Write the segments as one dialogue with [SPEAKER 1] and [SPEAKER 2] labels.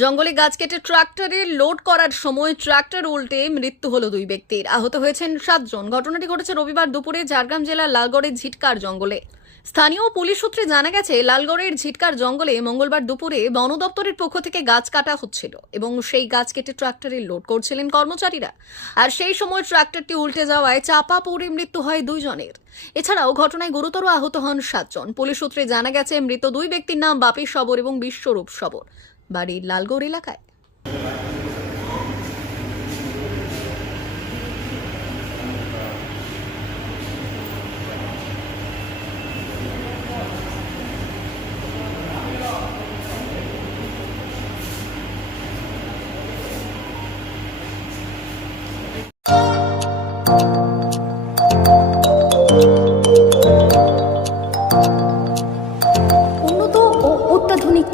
[SPEAKER 1] জঙ্গলে গাছ কেটে ট্রাক্টরে লোড করার সময় ট্রাক্টর উল্টে মৃত্যু হলো দুই ব্যক্তির। আহত হয়েছেন সাতজন। ঘটনাটি ঘটেছে রবিবার দুপুরে ঝাড়গ্রাম জেলার লালগড়ের ঝিটকার জঙ্গলে। স্থানীয় পুলিশ সূত্রে জানা গেছে, লালগড়ের ঝিটকার জঙ্গলে মঙ্গলবার দুপুরে বন দপ্তরের পক্ষ থেকে গাছ কাটা হচ্ছিল এবং সেই গাছ কেটে ট্রাক্টরে লোড করছিলেন কর্মচারীরা। আর সেই সময় ট্রাক্টরটি উল্টে যাওয়ায় চাপা পড়ে মৃত্যু হয় দুইজনের। এছাড়াও ঘটনায় গুরুতর আহত হন সাতজন। পুলিশ সূত্রে জানা গেছে, মৃত দুই ব্যক্তির নাম বাপি সবর এবং বিশ্বরূপ সবর। বাড়ি লালগড় এলাকায়।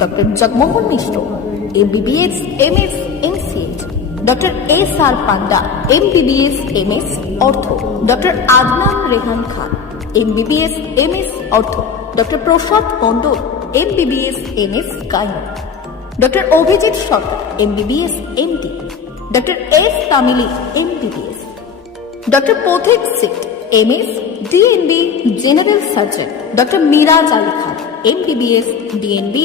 [SPEAKER 2] Doctor Jagmohan Mishra MBBS MS MCh doctor S R Panda MBBS MS ortho doctor Adnan Rehan Khan MBBS MS ortho doctor Prasad Mondal MBBS MS gynae doctor Abhijit Sarkar MBBS MD doctor S Tamili MBBS doctor Pathik Sit MS DNB general surgeon doctor Miraj Ali Khan MBBS DNB